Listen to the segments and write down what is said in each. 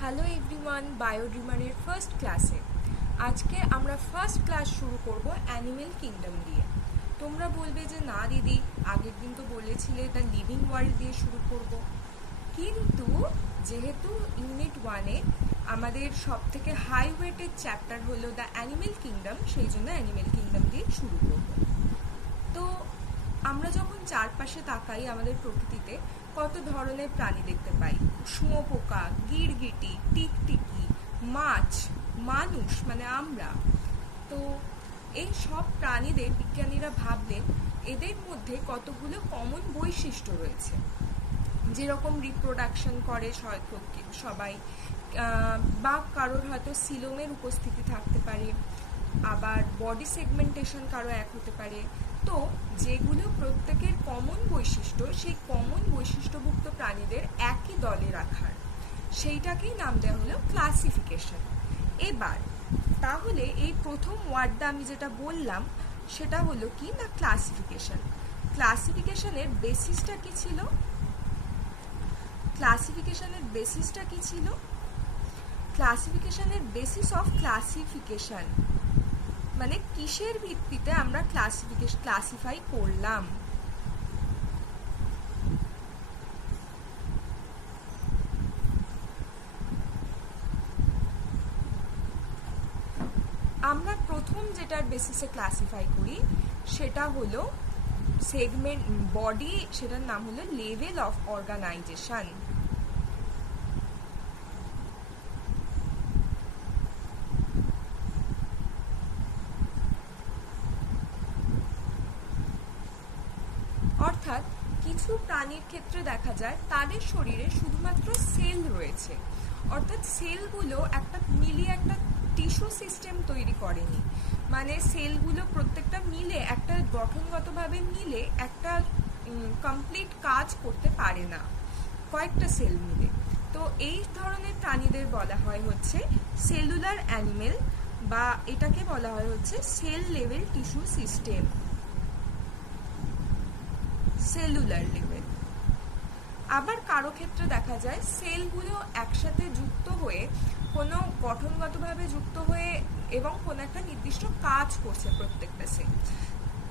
Hello everyone, বায়োড্রিমারের first ক্লাসে আজকে আমরা ফার্স্ট ক্লাস শুরু করব অ্যানিমেল কিংডম দিয়ে। তোমরা বলবে যে না দিদি, আগের দিন তো বলেছিলে দ্য লিভিং ওয়ার্ল্ড দিয়ে শুরু করব, কিন্তু যেহেতু ইউনিট 1-এ আমাদের সব থেকে হাই ওয়েটেড চ্যাপ্টার হলো দ্য অ্যানিমেল কিংডম, সেই জন্য অ্যানিমেল কিংডম দিয়ে শুরু করব। তো আমরা যখন চারপাশে তাকাই আমাদের প্রকৃতিতে কত ধরনের প্রাণী দেখতে পাই। শুঁয়োপোকা, গিরগিটি, টিকটিকি, মাছ, মানুষ মানে আমরা। তো এই সব প্রাণীদের বিজ্ঞানীরা ভাবলেন এদের মধ্যে কতগুলো কমন বৈশিষ্ট্য রয়েছে, যেরকম রিপ্রোডাকশন করে সবাই, বা কারোর হয়তো সিলোমের উপস্থিতি থাকতে পারে, আবার বডি সেগমেন্টেশন কারো এক হতে পারে। তো যেগুলো প্রত্যেকের কমন বৈশিষ্ট্য, সেই কমন বৈশিষ্ট্যভুক্ত প্রাণীদের একই দলে রাখার, সেইটাকেই নাম দেওয়া হলো ক্লাসিফিকেশন। এবার তাহলে এই প্রথম ওয়ার্ডটা আমি যেটা বললাম সেটা হলো কি না ক্লাসিফিকেশন। ক্লাসিফিকেশনের বেসিসটা কি ছিল? ক্লাসিফিকেশনের বেসিস অফ ক্লাসিফিকেশন মানে কিসের ভিত্তিতে আমরা ক্লাসিফাই করলাম। আমরা প্রথম যেটার বেসিসে ক্লাসিফাই করি সেটা হলো সেগমেন্ট বডি, সেটার নাম হলো লেভেল অফ অর্গানাইজেশন। অর্থাৎ কিছু প্রাণীর ক্ষেত্রে দেখা যায় তাদের শরীরে শুধুমাত্র সেল রয়েছে, অর্থাৎ সেলগুলো একটা মিলিয়ে একটা টিস্যু সিস্টেম তৈরি করেনি, মানে সেলগুলো প্রত্যেকটা মিলে একটা গঠনগতভাবে মিলে একটা কমপ্লিট কাজ করতে পারে না, কয়েকটা সেল মিলে। তো এই ধরনের প্রাণীদের বলা হয় হচ্ছে সেলুলার অ্যানিমেল, বা এটাকে বলা হয় হচ্ছে cell level tissue system, cellular level. আবার কারো ক্ষেত্রে দেখা যায় সেলগুলো একসাথে যুক্ত হয়ে কোনো গঠনগতভাবে যুক্ত হয়ে এবং কোনো একটা নির্দিষ্ট কাজ করছে,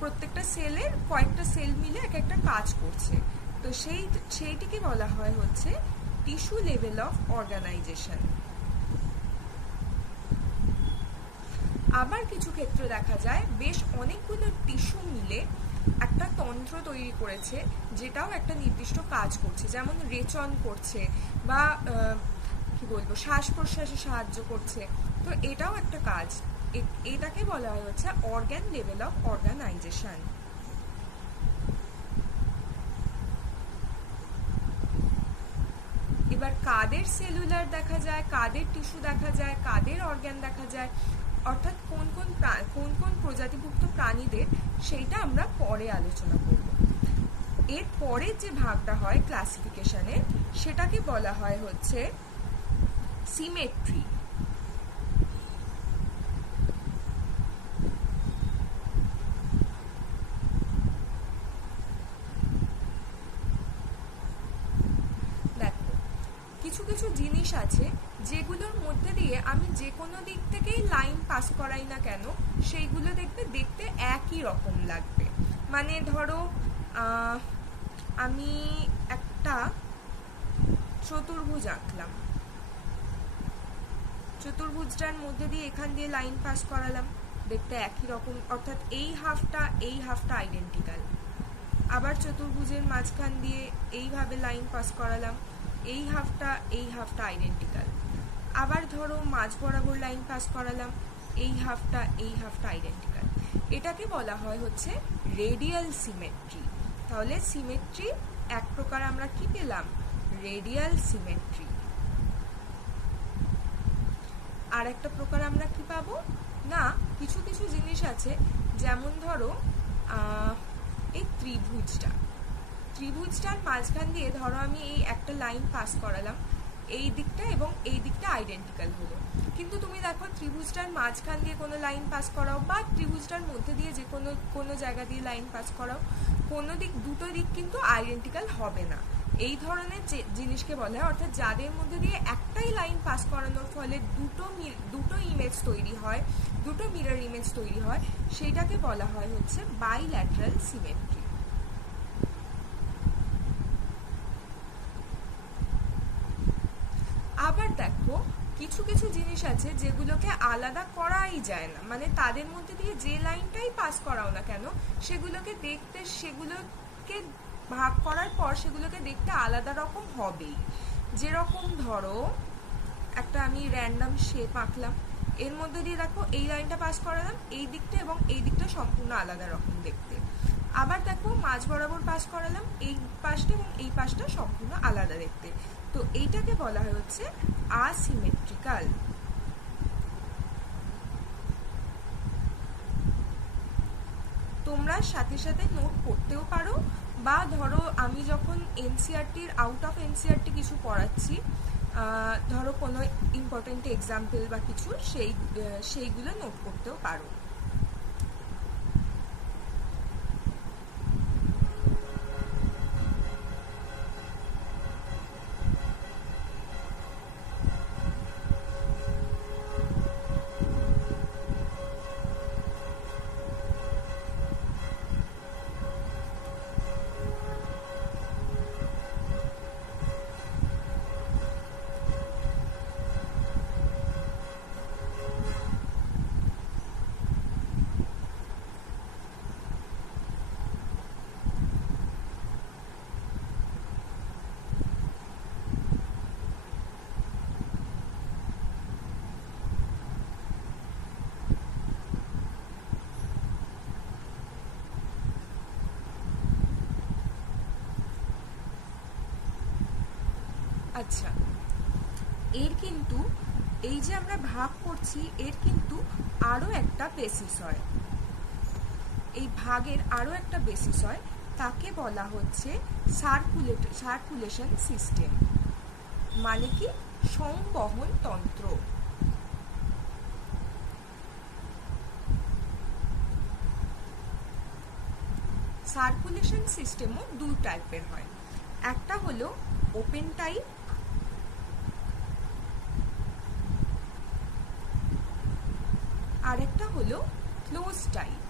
প্রত্যেকটা সেলের কয়েকটা সেল মিলে এক একটা কাজ করছে। তো সেইটিকে বলা হয় হচ্ছে টিস্যু লেভেল অফ অর্গানাইজেশন। আবার কিছু ক্ষেত্রে দেখা যায় বেশ অনেকগুলো টিস্যু মিলে একটা তন্ত্র তৈরি করেছে, যেটাও একটা নির্দিষ্ট কাজ করছে, যেমন রেচন করছে বা কি বলবো শ্বাস প্রশ্বাসে সাহায্য করছে। তো এটাও একটা কাজ, এটাকে বলা হয় হচ্ছে অর্গান লেভেল অফ অর্গানাইজেশন। এবার কাদের সেলুলার দেখা যায়, কাদের টিস্যু দেখা যায়, কাদের অর্গান দেখা যায়, অর্থাৎ কোন কোন প্রজাতিভুক্ত প্রাণীদের, সেইটা আমরা পরে আলোচনা করব। এর পরে যে ভাগটা হয় ক্লাসিফিকেশনের, সেটাকে বলা হয় হচ্ছে সিমেট্রি। দেখো, কিছু কিছু জিনিস আছে যেগুলোর মধ্যে দিয়ে আমি যে কোনো দিক থেকেই লাইন পাস করাই না কেন, সেইগুলো দেখতে একই রকম লাগবে। মানে ধরো আমি একটা চতুর্ভুজ আঁকলাম, চতুর্ভুজটার মধ্যে দিয়ে এখান দিয়ে লাইন পাস করালাম, দেখতে একই রকম, অর্থাৎ এই হাফটা আইডেন্টিক্যাল। আবার চতুর্ভুজের মাঝখান দিয়ে এইভাবে লাইন পাস করালাম, এই হাফটা আইডেন্টিক্যাল। আবার ধরো মাঝ বরাবর লাইন পাস করালাম, এই হাফটা আইডেন্টিক্যাল। এটাকে বলা হয় হচ্ছে রেডিয়াল সিমেট্রি। তাহলে সিমেট্রি এক প্রকার আমরা কি পেলাম? Radial symmetry. আর একটা প্রকার আমরা কি পাবো না, কিছু কিছু জিনিস আছে, যেমন ধরো এই ত্রিভুজটার মাঝখান দিয়ে ধরো আমি এই একটা লাইন পাস করালাম, এই দিকটা এবং এই দিকটা আইডেন্টিক্যাল হলো, কিন্তু তুমি দেখো ত্রিভুজটার মাঝখান দিয়ে কোনো লাইন পাস করাও বা ত্রিভুজটার মধ্যে দিয়ে যে কোনো জায়গা দিয়ে লাইন পাস করাও, দুটো দিক কিন্তু আইডেন্টিক্যাল হবে না। এই ধরনের জিনিসকে বলা হয়, অর্থাৎ যাদের মধ্যে দিয়ে একটাই লাইন পাস করানোর ফলে দুটো ইমেজ তৈরি হয়, দুটো মিরর ইমেজ তৈরি হয়, সেইটাকে বলা হয় হচ্ছে বাইল্যাটারাল সিমেট্রি। আবার দেখো কিছু কিছু জিনিস আছে যেগুলোকে আলাদা করাই যায় না, মানে তাদের মধ্যে দিয়ে যে লাইনটাই পাস করাও না কেন সেগুলোকে ভাগ করার পর সেগুলোকে দেখতে আলাদা রকম হবেই। যেরকম ধরো একটা আমি র্যান্ডম শেপ আঁকলাম, এর মধ্যে দিয়ে দেখো এই লাইনটা পাস করালাম, এই দিকটা এবং এই দিকটা সম্পূর্ণ আলাদা রকম দেখতে। আবার দেখো মাঝ বরাবর পাস করালাম, এই পাশটা এবং এই পাশটা সম্পূর্ণ আলাদা দেখতে। তো এইটাকে বলা হয় হচ্ছে আসিমেট্রিক্যাল। তোমরা সাথে সাথে নোট করতেও পারো, বা ধরো আমি যখন এনসিইআরটির আউট অফ এনসিইআরটি কিছু পড়াচ্ছি, ধরো কোনো ইম্পর্টেন্ট এক্সাম্পল বা কিছু, সেইগুলো নোট করতেও পারো। আচ্ছা, এর কিন্তু এই যে আমরা ভাগ করছি এর কিন্তু আরো একটা বেসিস হয়, এই ভাগের আরো একটা বেসিস হয়, তাকে বলা হচ্ছে সার্কুলেশন সিস্টেম, মানে কি সংবহন তন্ত্র। সার্কুলেশন সিস্টেমও দুই টাইপের হয়, একটা হলো ওপেন টাইপ, আর একটা হলো ক্লোজ টাইপ।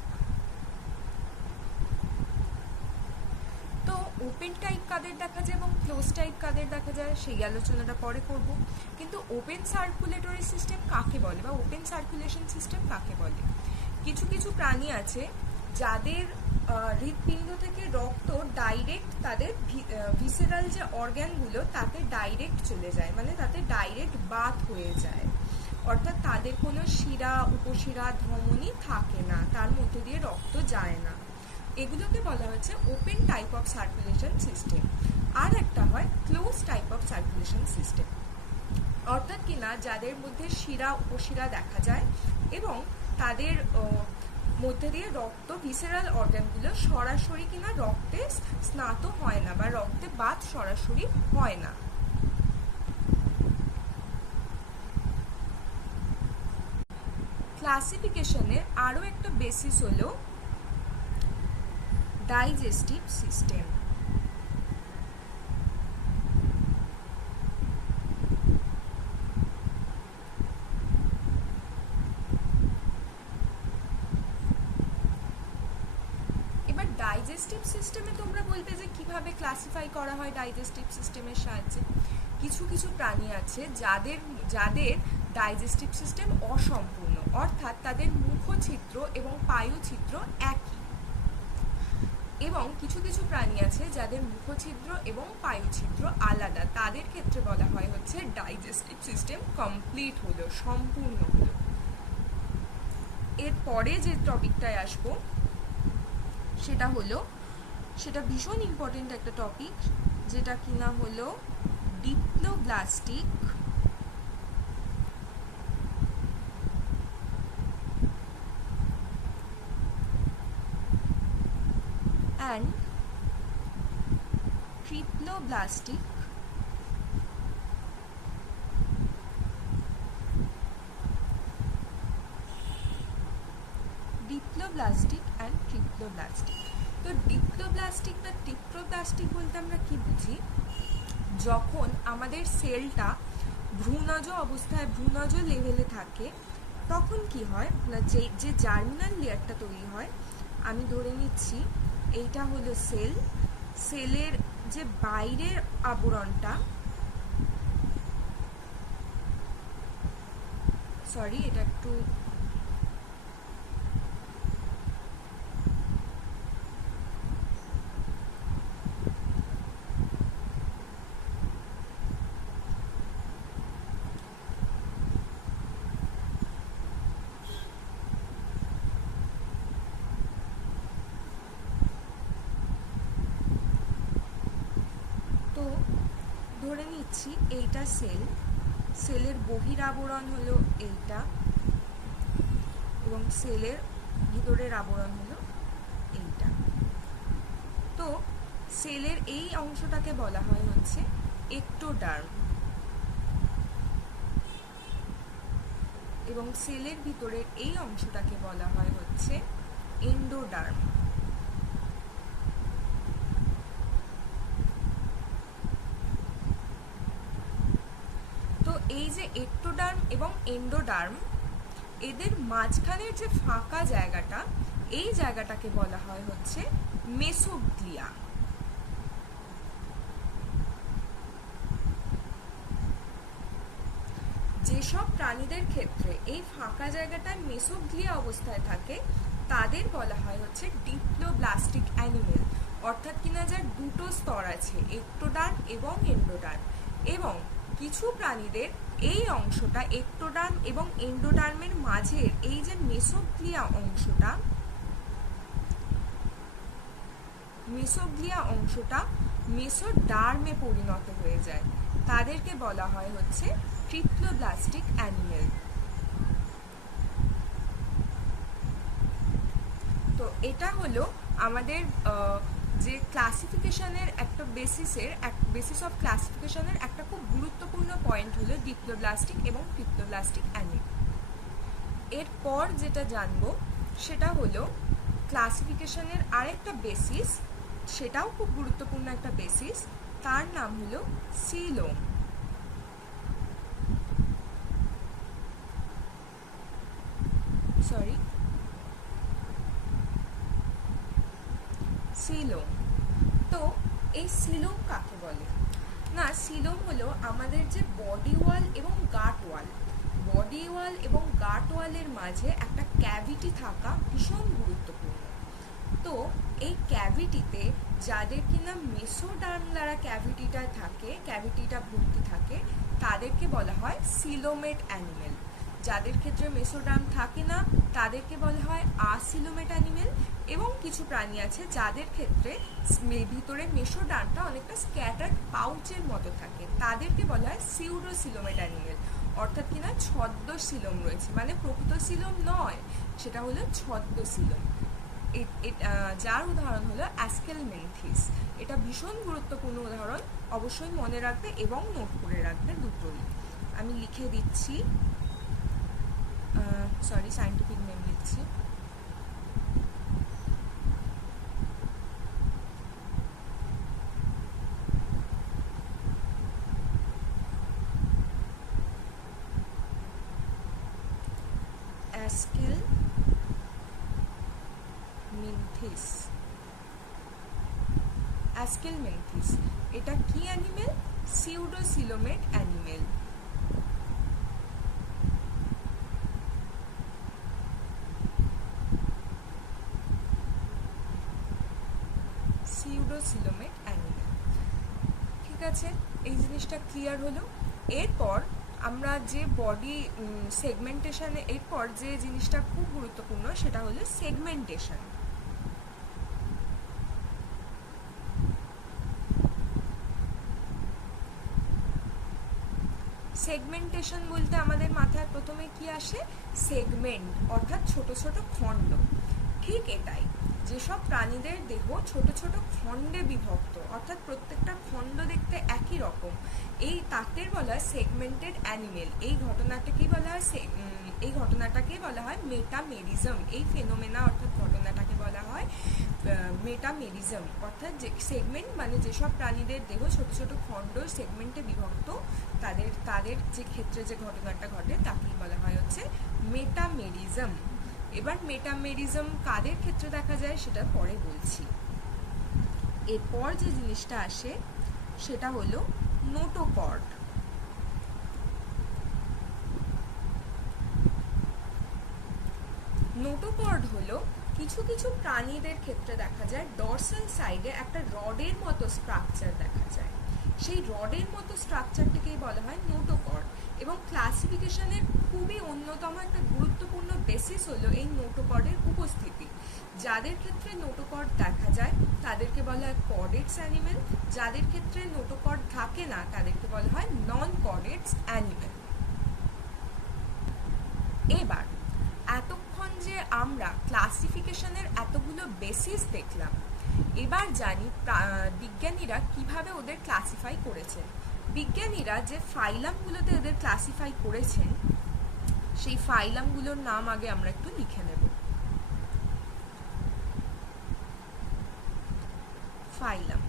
তো ওপেন টাইপ কাদের দেখা যায় এবং ক্লোজ টাইপ কাদের দেখা যায় সেই আলোচনাটা পরে করব। কিন্তু ওপেন সার্কুলেটরি সিস্টেম কাকে বলে বা ওপেন সার্কুলেশন সিস্টেম কাকে বলে? কিছু কিছু প্রাণী আছে যাদের হৃৎপিণ্ড থেকে রক্ত ডাইরেক্ট তাদের ভিসেরাল যে অর্গ্যানগুলো তাতে ডাইরেক্ট চলে যায়, মানে তাতে ডাইরেক্ট বাত হয়ে যায়, অর্থাৎ তাদের কোনো শিরা উপশিরা ধমনী থাকে না, তার মধ্যে দিয়ে রক্ত যায় না। এগুলোকে বলা হচ্ছে open type of circulation system. আর একটা হয় close type of circulation system, অর্থাৎ কিনা যাদের মধ্যে শিরা উপশিরা দেখা যায় এবং তাদের মধ্যে দিয়ে রক্ত ভিসেরাল অর্গানগুলো সরাসরি কিনা রক্তে স্নাত হয় না বা রক্তে বাত সরাসরি হয় না। ক্লাসিফিকেশনের আরো একটা বেসিস হলো ডাইজেস্টিভ সিস্টেম। এবার ডাইজেস্টিভ সিস্টেমে তোমরা বলবে যে কিভাবে ক্লাসিফাই করা হয় ডাইজেস্টিভ সিস্টেমের সাহায্যে। কিছু কিছু প্রাণী আছে যাদের ডাইজেস্টিভ সিস্টেম অসম্পূর্ণ, অর্থাৎ তাদের মুখছিদ্র এবং পায়ুছিদ্র একই, এবং কিছু কিছু প্রাণী আছে যাদের মুখছিদ্র এবং পায়ুছিদ্র আলাদা, তাদের ক্ষেত্রে বলা হয় হচ্ছে ডাইজেস্টিভ সিস্টেম কমপ্লিট হলো, সম্পূর্ণ হলো। এরপরে যে টপিকটায় আসবো সেটা ভীষণ ইম্পর্টেন্ট একটা টপিক, যেটা কিনা হলো diploblastic and triploblastic and triploblastic। তো ডিপ্লোব্লাস্টিক বা ট্রিপ্লোব্লাস্টিক বলতে আমরা কি বুঝি? যখন আমাদের সেলটা ভ্রূণজ অবস্থায়, ভ্রূণজ লেভেলে থাকে, তখন কি হয় না, যে জার্মিনাল লেয়ারটা তৈরি হয়, আমি ধরে নিচ্ছি এইটা হলো সেল। সেলের যে বাইরের আবরণটা, সরি এটা একটু তো ধরে নিচ্ছি এইটা সেল, সেলের বহিরাবরণ হলো এইটা, এবং সেলের ভিতরের আবরণ হলো এইটা। তো সেলের এই অংশটাকে বলা হয় হচ্ছে এক্টোডার্ম, এবং সেলের ভিতরের এই অংশটাকে বলা হয় হচ্ছে এন্ডোডার্ম। তো এই যে এক্টোডার্ম এবং এন্ডোডার্ম, এদের মাঝখানের যে ফাঁকা জায়গাটা, এই জায়গাটাকে বলা হয় হচ্ছে মেসোগ্লিয়া। যেসব প্রাণীদের ক্ষেত্রে এই ফাঁকা জায়গাটা মেসোগ্লিয়া অবস্থায় থাকে, তাদের বলা হয় হচ্ছে ডিপ্লোব্লাস্টিক অ্যানিমেল, অর্থাৎ কিনা যার দুটো স্তর আছে, এক্টোডার্ম এবং এন্ডোডার্ম। এবং কিছু প্রাণীদের এই অংশটা, এক্টোডার্ম এবং এন্ডোডার্মের মাঝের এই যে মেসোগ্লিয়া অংশটা, মেসোডার্মে পরিণত হয়ে যায়, তাদেরকে বলা হয় হচ্ছে ট্রিপ্লোব্লাস্টিক অ্যানিমেল। তো এটা হলো আমাদের যে ক্লাসিফিকেশনের একটা বেসিস অফ ক্লাসিফিকেশনের একটা খুব গুরুত্বপূর্ণ পয়েন্ট হলো ডিপ্লোব্লাস্টিক এবং ট্রিপ্লোব্লাস্টিক অ্যানিমেল। এরপর যেটা জানবো সেটা হলো ক্লাসিফিকেশনের আরেকটা বেসিস, সেটাও খুব গুরুত্বপূর্ণ একটা বেসিস, তার নাম হলো সিলোম। সিলোম। তো এই সিলোম কাকে বলে না, সিলোম হলো আমাদের যে বডি ওয়াল এবং গাট ওয়াল, বডি ওয়াল এবং গাট ওয়ালের মাঝে একটা ক্যাভিটি থাকা ভীষণ গুরুত্বপূর্ণ। তো এই ক্যাভিটিতে যাদের কিনা মেসোডার্ম দ্বারা ক্যাভিটিটা ভর্তি থাকে, তাদেরকে বলা হয় সিলোমেট অ্যানিমেল। যাদের ক্ষেত্রে মেসোডার্ম থাকে না, তাদেরকে বলা হয় আসিলোমেট অ্যানিমেল। এবং কিছু প্রাণী আছে যাদের ক্ষেত্রে ভিতরে মেসোডার্মটা অনেকটা স্ক্যাটার্ড পাউচের মতো থাকে, তাদেরকে বলা হয় সিউডোসিলোমেট অ্যানিমেল, অর্থাৎ কিনা ছদ্ম সিলোম রয়েছে, মানে প্রকৃত সিলোম নয়, সেটা হলো ছদ্ম সিলোম। যার উদাহরণ হলো অ্যাস্কেলমেন্থিস। এটা ভীষণ গুরুত্বপূর্ণ উদাহরণ, অবশ্যই মনে রাখবে এবং নোট করে রাখবে দুটোই। আমি লিখে দিচ্ছি, সায়েন্টিফিক নেম লিখছি। অ্যাস্কেলমেন্থিস এটা কি animal? Pseudocoelomate animal. Pseudocoelomate animal. ঠিক আছে, এই জিনিসটা ক্লিয়ার হলো। এরপর আমরা যে বডি সেগমেন্টেশনে, এরপর যে জিনিসটা খুব গুরুত্বপূর্ণ সেটা হলো সেগমেন্টেশন। সেগমেন্টেশন বলতে আমাদের মাথায় প্রথমে কি আসে? সেগমেন্ট, অর্থাৎ ছোট ছোট খণ্ড। ঠিক এটাই, যেসব প্রাণীদের দেহ ছোট ছোট খণ্ডে বিভক্ত, অর্থাৎ প্রত্যেকটা খণ্ড দেখতে একই রকম, তাদের বলা হয় সেগমেন্টেড অ্যানিমেল। এই ঘটনাটাকে বলা হয় মেটামেরিজম। এই ফেনোমেনা অর্থাৎ ঘটনাটাকে বলা বলা হয় মেটামেরিজম, অর্থাৎ যে সেগমেন্ট মানে যেসব প্রাণীদের দেহ ছোট ছোট খণ্ড সেগমেন্টে বিভক্ত, তাদের যে ক্ষেত্রে যে ঘটনাটা ঘটে তাকেই বলা হয় হচ্ছে মেটামেরিজম। এবার মেটামেরিজম কাদের ক্ষেত্রে দেখা যায় সেটা পরে বলছি। এরপর যে জিনিসটা আসে সেটা হলো নোটোকর্ড। নোটোকর্ড হলো কিছু কিছু প্রাণীদের ক্ষেত্রে দেখা যায় ডরসাল সাইডে একটা রডের মতো স্ট্রাকচার দেখা যায়, সেই রডের মতো স্ট্রাকচারটাকেই বলা হয় নোটোকর্ড। এবং ক্লাসিফিকেশনের খুবই অন্যতম একটা গুরুত্বপূর্ণ বেসিস হলো এই নোটোকর্ডের উপস্থিতি। যাদের ক্ষেত্রে নোটোকর্ড দেখা যায় তাদেরকে বলা হয় কর্ডেটস অ্যানিমেল, যাদের ক্ষেত্রে নোটোকর্ড থাকে না তাদেরকে বলা হয় নন কর্ডেটস অ্যানিমেল। এবার এতক্ষণ যে আমরা ক্লাসিফিকেশনের এতগুলো বেসিস দেখলাম, এবার জানি বিজ্ঞানীরা কিভাবে ওদের ক্লাসিফাই করেছেন। বিজ্ঞানীরা যে ফাইলামগুলোতে ওদের ক্লাসিফাই করেছেন সেই ফাইলামগুলোর নাম আগে আমরা একটু লিখে নেব। ফাইলাম,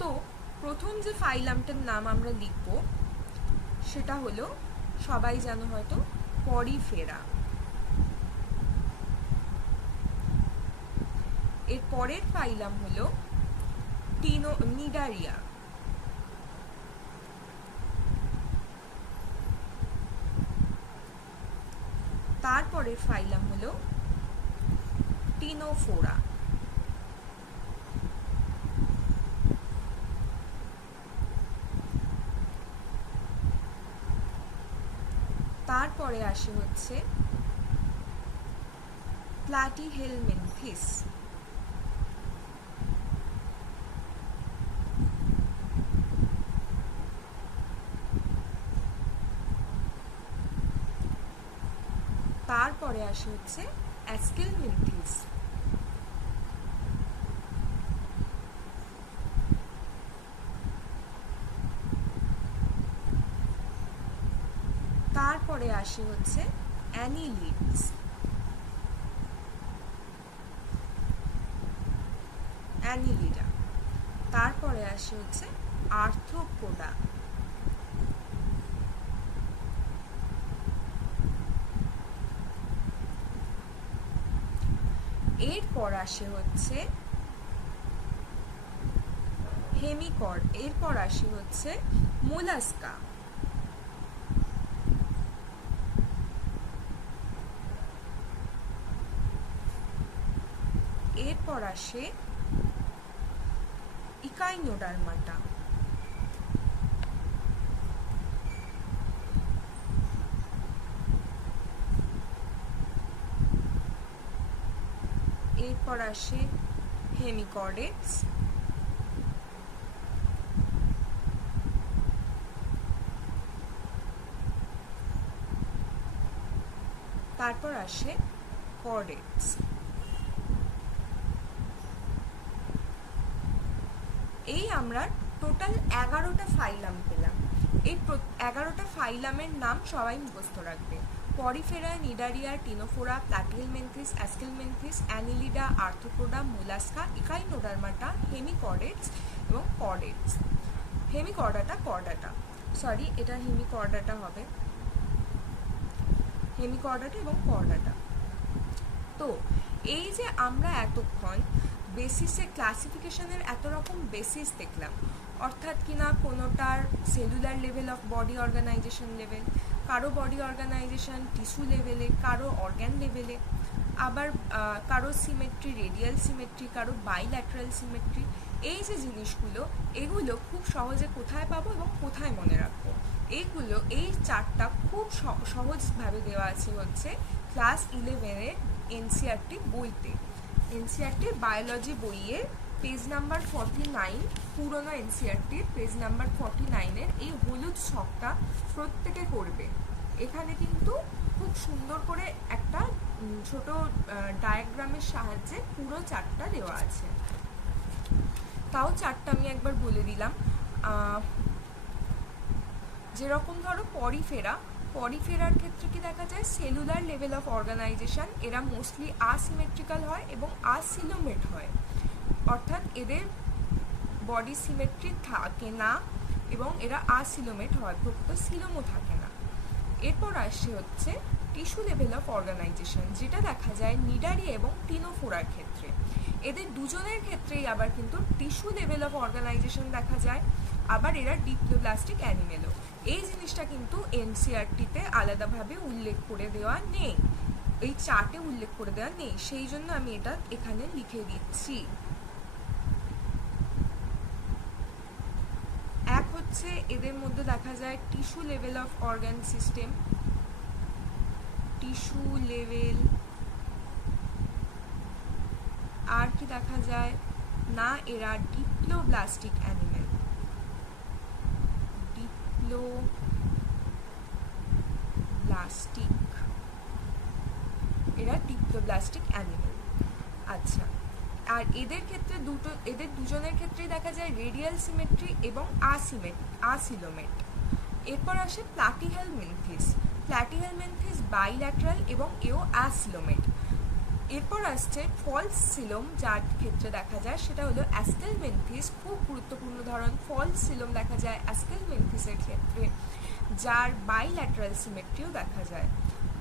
তো প্রথম যে ফাইলামটার নাম আমরা লিখব সেটা হলো, সবাই জানো হয়তো, পরিফেরা। এর পরের ফাইলাম হলো নিডারিয়া। তারপরের ফাইলাম হলো টিনোফোরা। তারপরে আসে হচ্ছে প্লাটিহেলমিনথিস। তারপরে আসে হচ্ছে অ্যাস্কেলমিনথিস। তারপরে আসে হচ্ছে অ্যানিলিডস। অ্যানিলিডা। তারপরে আসে হচ্ছে আর্থ্রোপোডা। এরপর আসে হচ্ছে হেমিকর্ড। এরপর আসে হচ্ছে মোলাস্কা। এরপর আসে ইকাইনোডার্মাটা। এরপর আসে হেমিকর্ডেটস। তারপর আসে কর্ডেটস। এই আমরা টোটাল 11টা ফাইলাম পেলাম। এই 11টা ফাইলামের নাম সবাই মুখস্থ রাখবে। Porifera, Cnidaria, Ctenophora, Platyhelminthes, Aschelminthes, Annelida, Arthropoda, Mollusca, Echinodermata, hemichordates এবং কর্ডেটস। এটা হেমিকর্ডাটা হবে, হেমিকর্ডাটা এবং কর্ডাটা। তো এই যে আমরা এতক্ষণ বেসিসে ক্লাসিফিকেশনের এত রকম বেসিস দেখলাম, অর্থাৎ কিনা কোনোটার cellular level of body organisation level, কারো বডি অর্গানাইজেশন টিস্যু লেভেলে, কারো অর্গ্যান লেভেলে, আবার কারো সিমেট্রি রেডিয়াল সিমেট্রি, কারো বাইল্যাটারাল সিমেট্রি। এই যে জিনিসগুলো, এগুলো খুব সহজে কোথায় পাবো এবং কোথায় মনে রাখবো? এইগুলো, এই চারটা খুব সহজভাবে দেওয়া আছে হচ্ছে ক্লাস 11-এর এনসিইআরটি বইতে। এনসিইআরটির বায়োলজি বইয়ের পেজ নাম্বার 49, পুরোনো এনসিইআরটির পেজ নাম্বার 49-এর এই হলুদ ছকটা প্রত্যেকে করবে। এখানে কিন্তু খুব সুন্দর করে একটা ছোট ডায়াগ্রামের সাহায্যে পুরো চারটা দেওয়া আছে। তাও চারটা আমি একবার বলে দিলাম। যেরকম ধরো পরিফেরার ক্ষেত্রে কি দেখা যায়, সেলুলার লেভেল অফ অর্গানাইজেশন, এরা মোস্টলি আসিমেট্রিক্যাল হয় এবং আসিলোমেট হয়, অর্থাৎ এদের বডি সিমেট্রি থাকে না এবং এরা আসিলোমেট হয়, প্রকৃত সিলোমও থাকে না। এরপর আসছে হচ্ছে টিস্যু লেভেল অফ অর্গানাইজেশন, যেটা দেখা যায় নিডারিয়া এবং টিনোফোরার ক্ষেত্রে। এদের দুজনের ক্ষেত্রেই আবার কিন্তু টিস্যু লেভেল অফ অর্গানাইজেশন দেখা যায়, আবার এরা ডিপ্লোব্লাস্টিক অ্যানিমেলও। এই জিনিসটা কিন্তু এনসিইআরটিতে আলাদাভাবে উল্লেখ করে দেওয়া নেই, এই চার্টে উল্লেখ করে দেওয়া নেই, সেই জন্য আমি এটা এখানে লিখে দিচ্ছি। এক হচ্ছে এদের মধ্যে দেখা যায় tissue level of organ system, tissue level. আর কি দেখা যায় না, এরা ডিপ্লোব্লাস্টিক অ্যানিমেল, এরা ডিপ্লোব্লাস্টিক অ্যানিমেল। আচ্ছা, আর এদের ক্ষেত্রে এদের দুজনের ক্ষেত্রেই দেখা যায় রেডিয়াল সিমেট্রি এবং আসিলোমেট। এরপর আসে প্লাটিহেলমিনথিস বাইল্যাটারাল এবং এও আসিলোমেট। এরপর আসছে ফলস সিলোম, যার ক্ষেত্রে দেখা যায় সেটা হলো অ্যাস্কেলমেনথিস, খুব গুরুত্বপূর্ণ ধরন। ফলস সিলোম দেখা যায় অ্যাস্কেলমেনথিসের ক্ষেত্রে, যার বাইল্যাটারাল সিমেট্রিও দেখা যায়।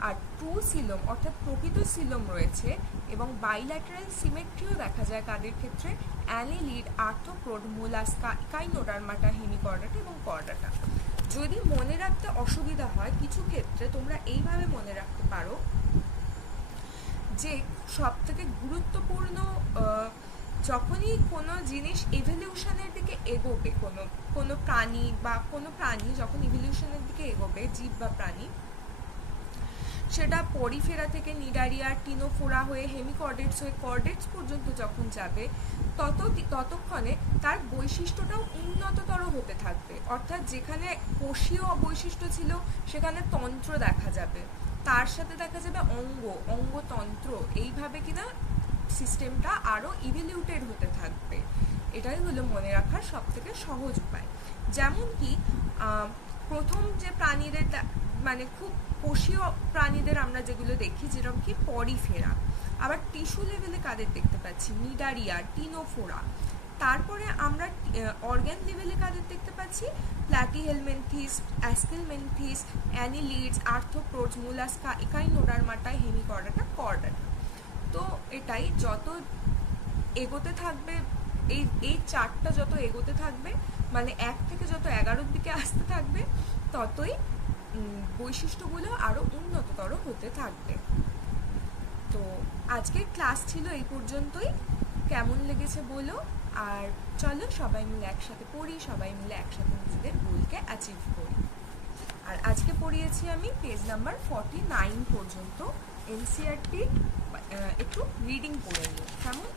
আর ট্রু সিলোম অর্থাৎ প্রকৃত সিলোম রয়েছে এবং বাইল্যাটারাল সিমেট্রিও দেখা যায় কাদের ক্ষেত্রে, অ্যানিলিড, আর্থ্রোপোড, মোলাস্কা, ইকাইনোডার্মাটা, হেমিকর্ডাটা এবং কর্ডাটা। যদি মনে রাখতে অসুবিধা হয় কিছু ক্ষেত্রে তোমরা এইভাবে মনে রাখতে পারো যে সবথেকে গুরুত্বপূর্ণ, যখনই কোনো জিনিস ইভলিউশনের দিকে এগোবে, কোনো প্রাণী বা কোনো প্রাণী যখন ইভলিউশনের দিকে এগোবে, জীব বা প্রাণী, সেটা পরিফেরা থেকে নিডারিয়া, টিনোফোরা হয়ে হেমিকর্ডেটস হয়ে কর্ডেটস পর্যন্ত যখন যাবে, ততক্ষণে তার বৈশিষ্ট্যটাও উন্নততর হতে থাকবে। অর্থাৎ যেখানে কোষীয় বৈশিষ্ট্য ছিল সেখানে তন্ত্র দেখা যাবে, তার সাথে দেখা যাবে অঙ্গতন্ত্র, এইভাবে কিনা সিস্টেমটা আরও ইভলিউটেড হতে থাকবে। এটাই হলো মনে রাখার সব থেকে সহজ উপায়। যেমন কি প্রথম যে প্রাণীদের মানে খুব কোষীয় প্রাণীদের আমরা যেগুলো দেখি, যেরকম কি পরিফেরা। আবার টিস্যু লেভেলে কাদের দেখতে পাচ্ছি, নিডারিয়া, টিনোফোরা। তারপরে আমরা অর্গান লেভেলে কাদের দেখতে পাচ্ছি, Platyhelminthes, অ্যাস্কেলমেনথিস, annelids, আর্থ্রোপোডস, mollusca, ইকাইনোডার্মাটা, Hemichordata, chordata. তো এটাই যত এগোতে থাকবে, এই চারটা যত এগোতে থাকবে, মানে 1 থেকে যত 11-র দিকে আসতে থাকবে, ততই বৈশিষ্ট্যগুলো আরও উন্নততর হতে থাকবে। তো আজকের ক্লাস ছিল এই পর্যন্তই। কেমন লেগেছে বলো, আর চলো সবাই মিলে একসাথে পড়ি, সবাই মিলে একসাথে নিজেদের গোলকে অ্যাচিভ করি। আর আজকে পড়িয়েছি আমি পেজ নাম্বার 49 পর্যন্ত। এনসিইআরটি একটু রিডিং করে নিই, কেমন?